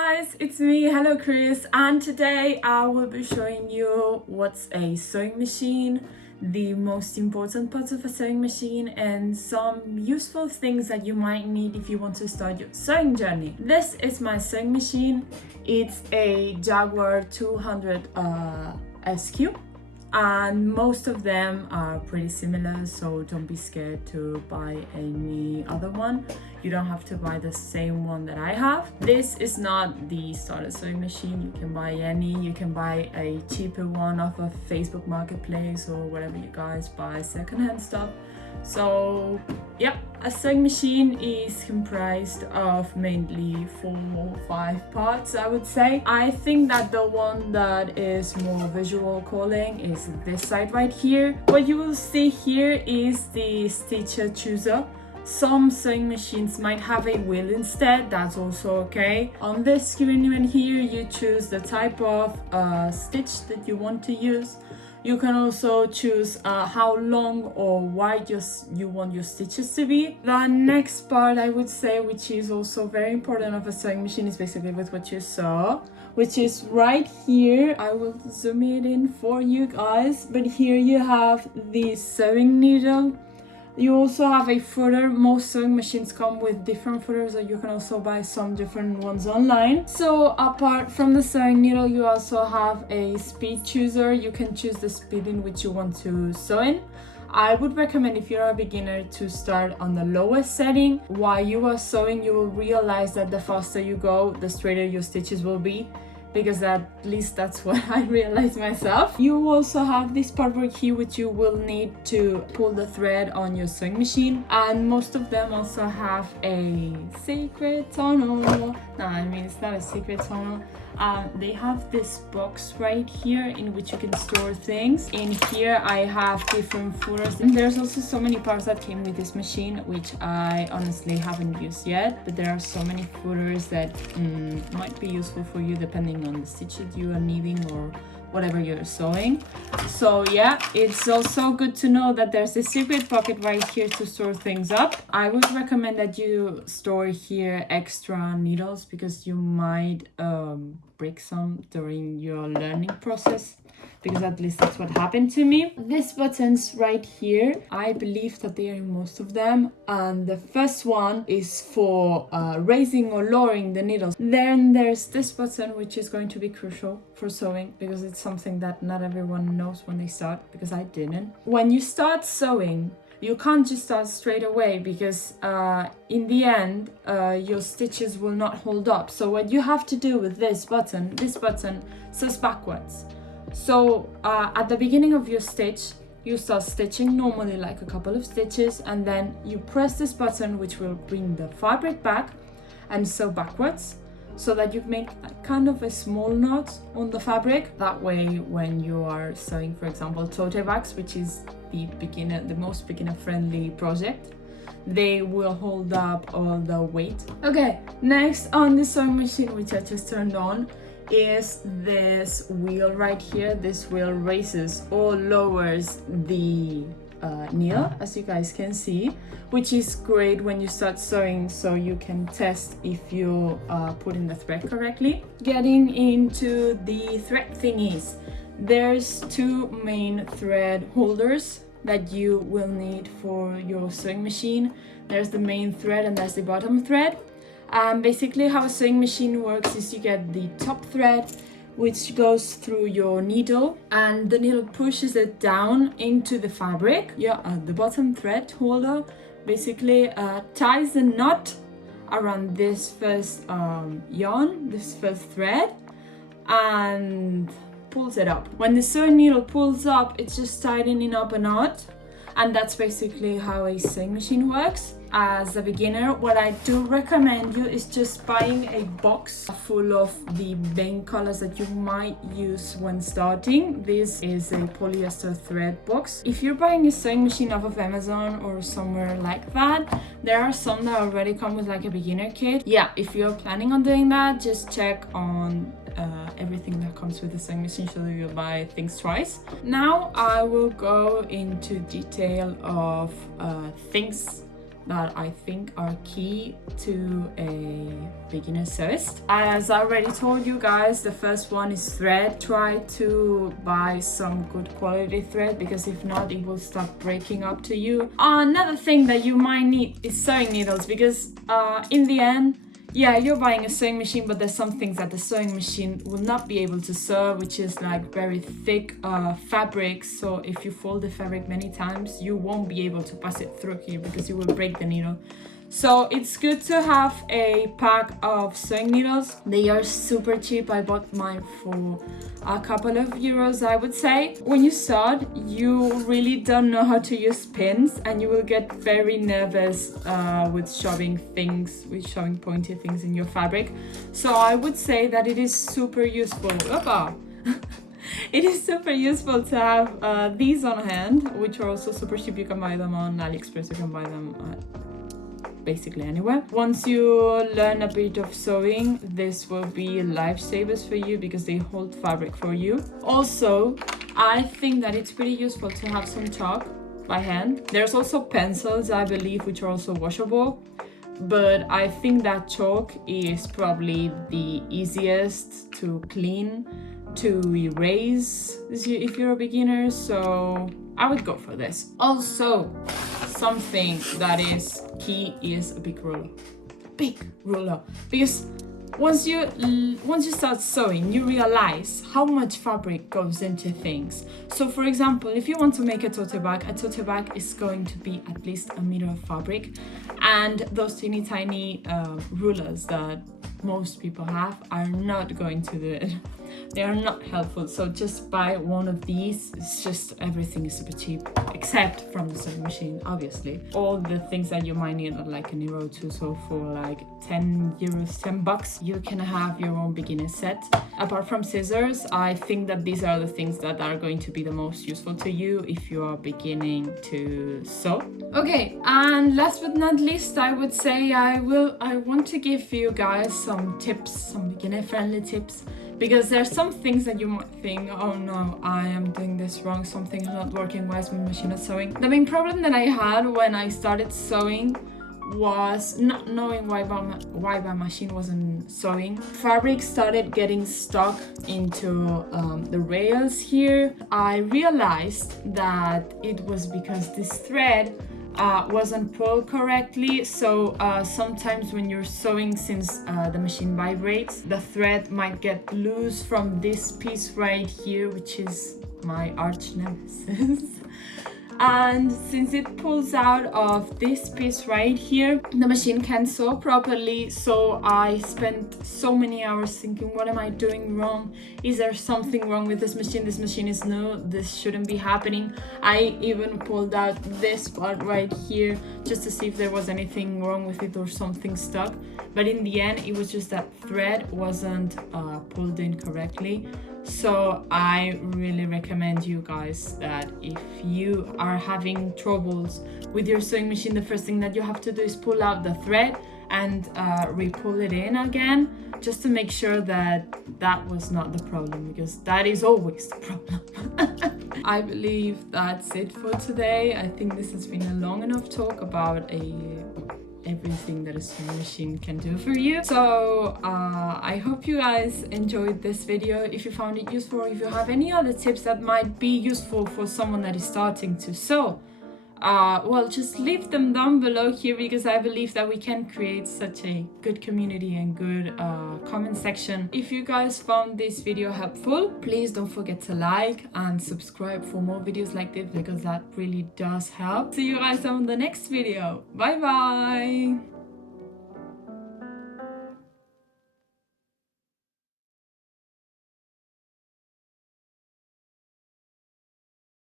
guys, it's me, HelloCris, and today I will be showing you what's a sewing machine, the most important parts of a sewing machine, and some useful things that you might need if you want to start your sewing journey. This is my sewing machine. It's a Jaguar 200 SQ. And most of them are pretty similar, so don't be scared to buy any other one. You don't have to buy the same one that I have. This is not the starter sewing machine. You can buy any. You can buy a cheaper one off of Facebook Marketplace or whatever you guys buy secondhand stuff. So yeah, a sewing machine is comprised of mainly 4 or 5 parts, I would say. I think that the one that is more visual calling is this side right here. What you will see here is the stitcher chooser. Some sewing machines might have a wheel instead, that's also okay. On this screen right here, you choose the type of stitch that you want to use. You can also choose how long or wide you want your stitches to be. The next part, I would say, which is also very important of a sewing machine, is basically with what you sew, which is right here. I will zoom it in for you guys, but here you have the sewing needle. You also have a footer. Most sewing machines come with different footers, or you can also buy some different ones online. So apart from the sewing needle, you also have a speed chooser. You can choose the speed in which you want to sew in. I would recommend, if you're a beginner, to start on the lowest setting. While you are sewing, you will realize that the faster you go, the straighter your stitches will be, because at least that's what I realized myself. You also have this part right here, which you will need to pull the thread on your sewing machine, and most of them also have a secret tunnel. No, I mean, it's not a secret tunnel. They have this box right here in which you can store things. In here I have different footers, and there's also so many parts that came with this machine, which I honestly haven't used yet, but there are so many footers that might be useful for you depending on the stitches you are needing or whatever you're sewing. So yeah, it's also good to know that there's a secret pocket right here to store things up. I would recommend that you store here extra needles, because you might break some during your learning process, because at least that's what happened to me. These buttons right here, I believe that they are in most of them, and the first one is for raising or lowering the needles. Then there's this button, which is going to be crucial for sewing, because it's something that not everyone knows when they start, because I didn't. When you start sewing, you can't just start straight away, because in the end your stitches will not hold up. So what you have to do with this button sews backwards. So at the beginning of your stitch, you start stitching normally, like a couple of stitches, and then you press this button, which will bring the fabric back, and sew backwards, so that you make kind of a small knot on the fabric. That way, when you are sewing, for example, tote bags, which is the most beginner-friendly project, they will hold up all the weight. Okay, next on the sewing machine, which I just turned on, is this wheel right here. This wheel raises or lowers the needle, as you guys can see, which is great when you start sewing, so you can test if you put in the thread correctly. Getting into the thread thingies, there's 2 main thread holders that you will need for your sewing machine. There's the main thread and there's the bottom thread. Basically how a sewing machine works is you get the top thread, which goes through your needle, and the needle pushes it down into the fabric. The bottom thread holder basically ties the knot around this first yarn, this first thread, and pulls it up. When the sewing needle pulls up, it's just tightening up a knot, and that's basically how a sewing machine works. As a beginner, what I do recommend you is just buying a box full of the main colors that you might use when starting. This is a polyester thread box. If you're buying a sewing machine off of Amazon or somewhere like that, there are some that already come with like a beginner kit. Yeah, if you're planning on doing that, just check on everything that comes with the sewing machine, so that you'll buy things twice. Now I will go into detail of things that I think are key to a beginner sewist. As I already told you guys, the first one is thread. Try to buy some good quality thread, because if not, it will start breaking up to you. Another thing that you might need is sewing needles, because in the end, yeah, you're buying a sewing machine, but there's some things that the sewing machine will not be able to sew, which is like very thick fabric. So if you fold the fabric many times, you won't be able to pass it through here because you will break the needle. So it's good to have a pack of sewing needles. They are super cheap. I bought mine for a couple of euros, I would say. When you start, you really don't know how to use pins, and you will get very nervous with shoving pointy things in your fabric. So I would say that it is super useful. It is super useful to have these on hand, which are also super cheap. You can buy them on AliExpress. You can buy them basically anywhere. Once you learn a bit of sewing, this will be lifesavers for you because they hold fabric for you. Also, I think that it's pretty useful to have some chalk by hand. There's also pencils, I believe, which are also washable, but I think that chalk is probably the easiest to clean, to erase if you're a beginner, so I would go for this. Also, something that is key is a big ruler, because once you start sewing, you realize how much fabric goes into things. So for example, if you want to make a tote bag is going to be at least a meter of fabric, and those teeny tiny rulers that most people have are not going to do it. They are not helpful, so just buy one of these. It's just everything is super cheap, except from the sewing machine, obviously. All the things that you might need are like an euro too, so for like 10 euros, 10 bucks, you can have your own beginner set. Apart from scissors, I think that these are the things that are going to be the most useful to you if you are beginning to sew. Okay, and last but not least, I would say I want to give you guys some tips, some beginner-friendly tips, because there's some things that you might think, oh no, I am doing this wrong, something's not working, why is my machine not sewing? The main problem that I had when I started sewing was not knowing why my machine wasn't sewing. Fabric started getting stuck into the rails here. I realized that it was because this thread wasn't pulled correctly, so sometimes when you're sewing, since the machine vibrates, the thread might get loose from this piece right here, which is my arch nemesis. And since it pulls out of this piece right here, the machine can't sew properly. So I spent so many hours thinking, what am I doing wrong? Is there something wrong with this machine? This machine is new, this shouldn't be happening. I even pulled out this part right here just to see if there was anything wrong with it or something stuck. But in the end, it was just that thread wasn't pulled in correctly. So I really recommend you guys that if you are having troubles with your sewing machine, the first thing that you have to do is pull out the thread and re-pull it in again, just to make sure that that was not the problem, because that is always the problem. I believe that's it for today. I think this has been a long enough talk about everything that a sewing machine can do for you. So I hope you guys enjoyed this video. If you found it useful, or if you have any other tips that might be useful for someone that is starting to sew, well, just leave them down below here, because I believe that we can create such a good community and good comment section. If you guys found this video helpful, please don't forget to like and subscribe for more videos like this, because that really does help. See you guys on the next video. Bye bye.